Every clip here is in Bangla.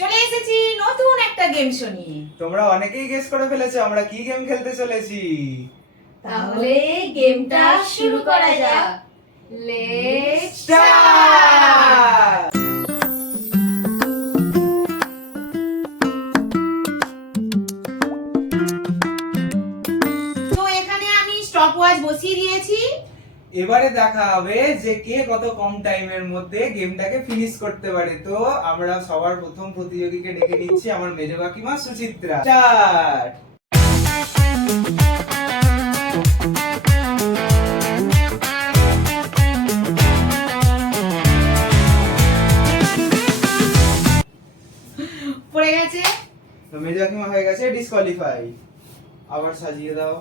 চলে এসেছি নতুন একটা গেম শো নিয়ে। তোমরা অনেকেই গেস করে ফেলেছো আমরা কি গেম খেলতে চলেছি। তাহলে গেমটা শুরু করা যাক। Let's start. তো এখানে আমি স্টপওয়াচ বসিয়ে দিয়েছি। এবারে দেখা হবে যে কে কত কম টাইমের মধ্যে গেমটাকে ফিনিশ করতে পারে। তো আমরা সবার প্রথম প্রতিযোগীকে ডেকে নিচ্ছি, আমার মেজ কাকিমা সুচিত্রা। স্টার্ট। পড়ে গেছে। তো মেজ কাকিমা হয়ে গেছে ডিসকোয়ালিফাই। আবার সাজিয়ে দাও।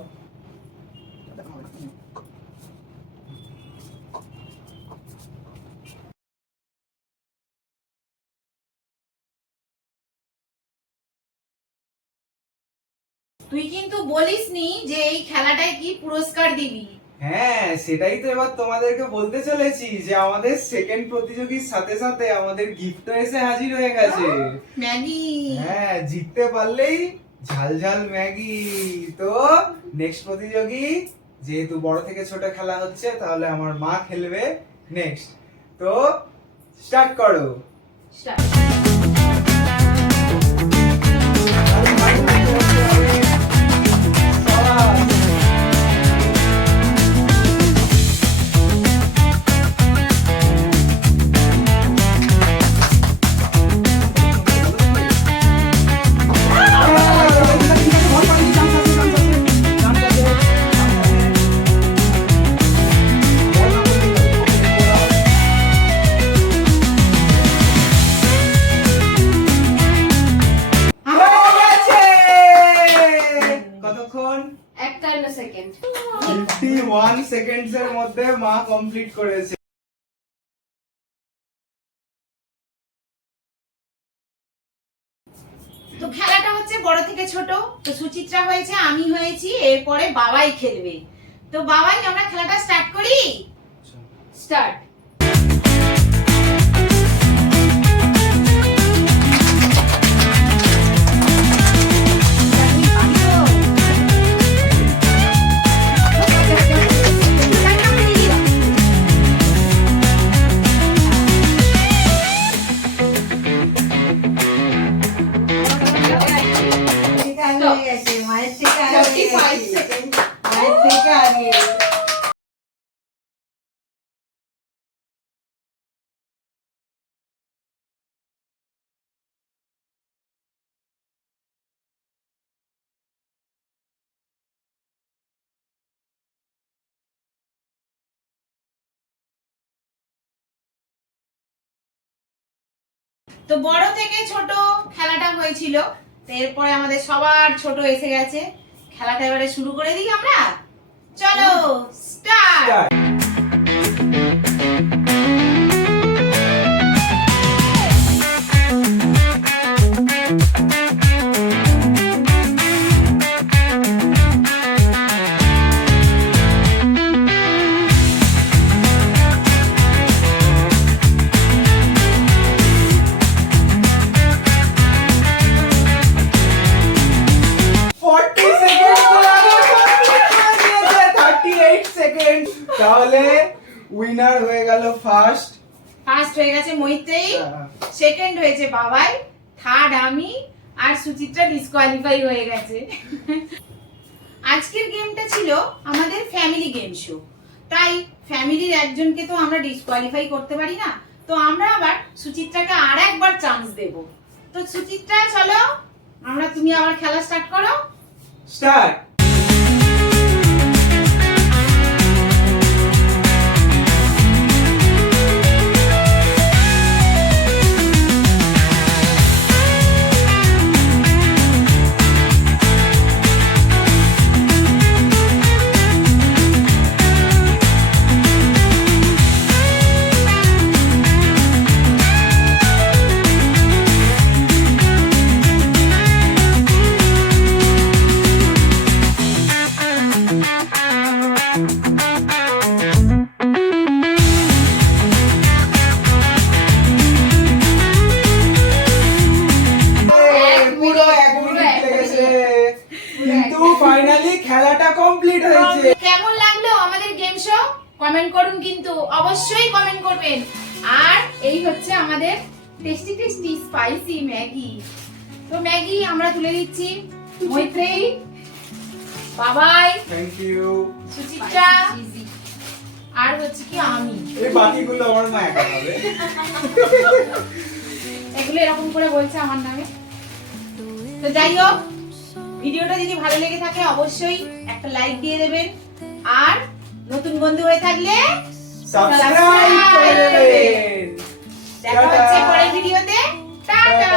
তুই কিন্তু বলিসনি যে এই খেলাটায় কি পুরস্কার দিবি। হ্যাঁ, সেটাই তো এবার তোমাদেরকে বলতে চলেছি যে আমাদের সেকেন্ড প্রতিযোগীর সাথে সাথে আমাদের গিফটও এসে হাজির হয়ে গেছে। ম্যাগি। হ্যাঁ, জিততে পারলেই ঝাল ঝাল ম্যাগি। তো নেক্সট প্রতিযোগী, যেহেতু বড় থেকে ছোট খেলা হচ্ছে, তাহলে আমার মা খেলবে নেক্সট। তো স্টার্ট করো। কতক্ষণ? 51 সেকেন্ড। 51 সেকেন্ডস এর মধ্যে মা কমপ্লিট করেছে। তো খেলাটা হচ্ছে বড় থেকে ছোট। তো সুচিত্রা হয়েছে, আমি হয়েছি, এরপরে বাবাই খেলবে। তো বাবাই, আমরা খেলাটা স্টার্ট করি। স্টার্ট। তো বড় থেকে ছোট খেলাটা হয়েছিল। তো এরপরে আমাদের সবার ছোট এসে গেছে। খেলাটা এবারে শুরু করে দিই আমরা। চলো স্টার্ট। তাহলে উইনার হয়ে গেল ফার্স্ট হয়ে গেছে মৈত্রেয়ী, সেকেন্ড হয়েছে বাবাই, থার্ড আমি, আর সুচিত্রা ডিসকোয়ালিফাই হয়ে গেছে। আজকের গেমটা ছিল আমাদের ফ্যামিলি গেম শো। তাই ফ্যামিলির একজনকে তো আমরা ডিসকোয়ালিফাই করতে পারি না। তো আমরা আবার সুচিত্রাকে আর একবার চান্স দেব। তো সুচিত্রা চলো, তুমি আবার খেলা স্টার্ট করো। স্টার্ট। ফাইনালি খেলাটা কমপ্লিট হয়েছে। কেমন লাগলো আমাদের গেম শো কমেন্ট করুন, কিন্তু অবশ্যই কমেন্ট করবেন। আর এই হচ্ছে আমাদের টেস্টি টেস্টি স্পাইসি ম্যাগি। তো ম্যাগি আমরা তুলে দিচ্ছি মৈত্রেয়ী, বাবাই, থ্যাংক ইউ। সুচিত্রা, আর হচ্ছে কি আমি। এই বাকিগুলো আমার মা একা খাবে। এগুলো এরকম করে বলছে আমার নামে। তো যাই হোক, ভিডিওটা যদি ভালো লেগে থাকে অবশ্যই একটা লাইক দিয়ে দেবেন, আর নতুন বন্ধু হয়ে থাকলে সাবস্ক্রাইব করে দেবেন। দেখা হচ্ছে পরের ভিডিওতে। টাটা।